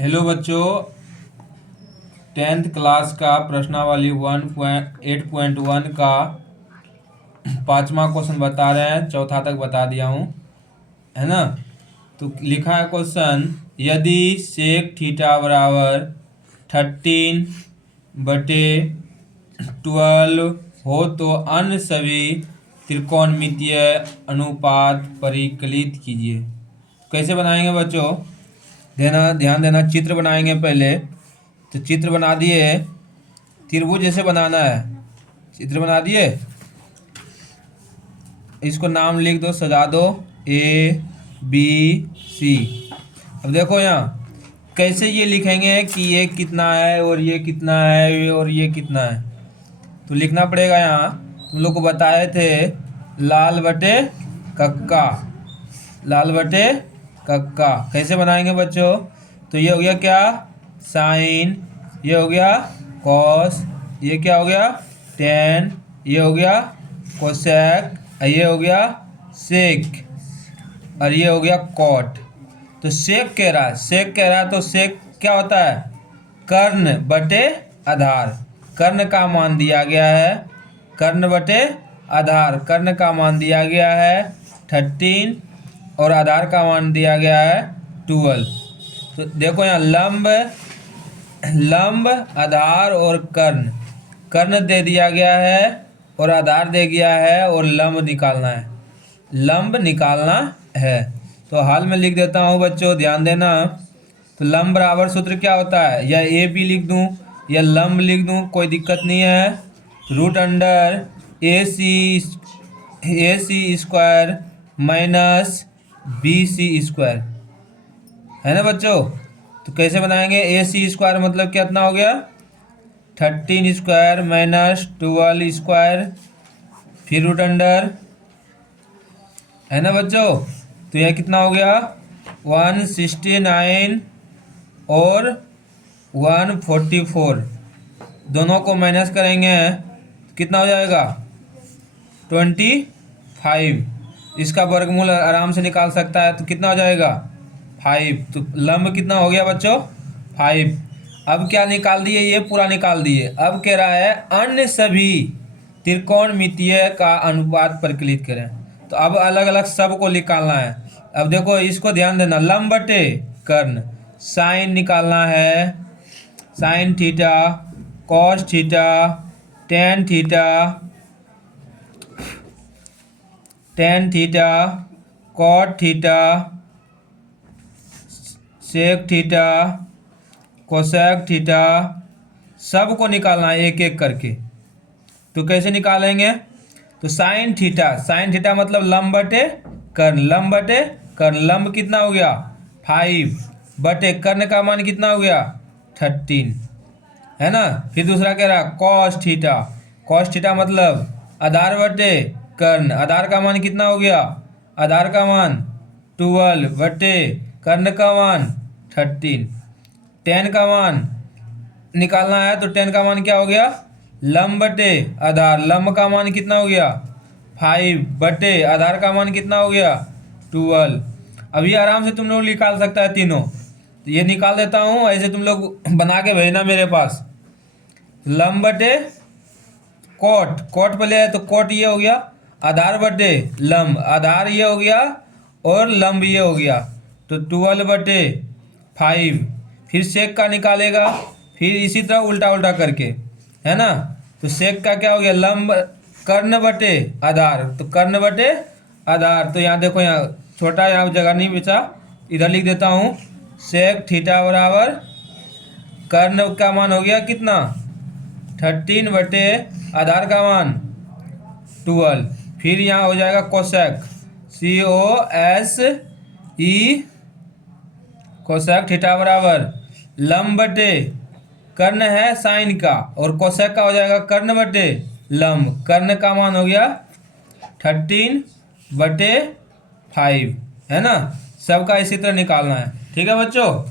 Hello बच्चों, 10th class का प्रश्नावली 1.8.1 का 5वां क्वेश्चन बता रहे हैं। चौथा तक बता दिया हूँ, है ना। तो लिखा है क्वेश्चन, यदि सेक थीटा बराबर 13/12 हो तो अन्य सभी त्रिकोणमितीय अनुपात परिकलित कीजिए। कैसे बनाएंगे बच्चों? ध्यान देना, चित्र बनाएंगे पहले। तो चित्र बना दिए, त्रिभुज जैसे बनाना है। चित्र बना दिए, इसको नाम लिख दो, सजा दो, ए बी सी। अब देखो यहाँ कैसे ये लिखेंगे कि ये कितना है और ये कितना है और ये कितना है। तो लिखना पड़ेगा। यहाँ तुम लोग को बताए थे लाल बटे कक्का, लाल बटे कक्का। कैसे बनाएंगे बच्चों? तो ये हो गया क्या? साइन। ये हो गया कॉस। ये क्या हो गया? टेन। ये हो गया कोसेक। ये हो गया सेक। और ये हो गया कॉट। तो सेक कह रहा है, सेक कह रहा है, तो सेक क्या होता है? कर्ण बटे आधार। कर्ण का मान दिया गया है, कर्ण बटे आधार। कर्ण का मान दिया गया है 13 और आधार का मान दिया गया है 12। तो देखो यहाँ लंब, लंब, आधार और कर्ण। कर्ण दे दिया गया है और आधार दे दिया है और लंब निकालना है, लंब निकालना है। तो हाल में लिख देता हूँ बच्चों, ध्यान देना। तो लंब बराबर सूत्र क्या होता है? या ए बी लिख दूँ या लंब लिख दूँ, कोई दिक्कत नहीं है। Root under A C square minus B C square, है ना बच्चों। तो कैसे बनाएंगे? ए सी स्क्वायर मतलब कितना हो गया? 13 स्क्वायर माइनस 12 स्क्वायर, फिर रूट अंडर, है ना बच्चों। तो यह कितना हो गया? 169 और 144, दोनों को माइनस करेंगे कितना हो जाएगा? 25। इसका वर्गमूल आराम से निकाल सकता है, तो कितना हो जाएगा? 5। तो लंब कितना हो गया बच्चों? 5। अब क्या निकाल दिए? ये पूरा निकाल दिए। अब कह रहा है अन्य सभी त्रिकोणमितीय का अनुपात परिकलित करें। तो अब अलग अलग सब को निकालना है। अब देखो इसको ध्यान देना, लंब बटे कर्ण, साइन निकालना है, sine theta, cos theta, tan theta, tan theta, cot theta, sec theta, cosec theta, सब को निकालना है एक एक करके। तो कैसे निकालेंगे? तो साइन थीटा, साइन थीटा मतलब लंब बटे कर्ण, लंब बटे कर्ण। लंब कितना हो गया? 5 बटे कर्ण का मान कितना हो गया? 13, है ना। फिर दूसरा कह रहा कॉस थीटा, कॉस थीटा मतलब आधार बटे कर्ण। आधार का मान कितना हो गया? आधार का मान 12 बटे कर्ण का मान 13। टेन का मान निकालना है, तो टेन का मान क्या हो गया? लंब बटे आधार। लंब का मान कितना हो गया? 5 बटे आधार का मान कितना हो गया? 12। अभी आराम से तुम लोग निकाल सकता है तीनों। तो ये निकाल देता हूँ, ऐसे तुम लोग बना के भेजना मेरे पास। लंब बटे कोट, कोट पहले है तो कोट ये हो गया, आधार बटे लंब, आधार ये हो गया और लंब ये हो गया। तो 12 बटे 5। फिर सेक का निकालेगा, फिर इसी तरह उल्टा उल्टा करके, है ना। तो सेक का क्या हो गया? लंब, कर्ण बटे आधार, तो कर्ण बटे आधार। तो यहाँ देखो, यहाँ छोटा यहाँ जगह नहीं बचा, इधर लिख देता हूँ। सेक थीटा बराबर कर्ण का मान हो गया कितना? 13 बटे आधार का मान 12। फिर यहाँ हो जाएगा कोसेक, COSE, कोसेक थीटा बराबर लंब बटे कर्ण है साइन का, और कोसेक का हो जाएगा कर्ण बटे लंब। कर्ण का मान हो गया 13 बटे 5, है ना। सबका इसी तरह निकालना है, ठीक है बच्चों।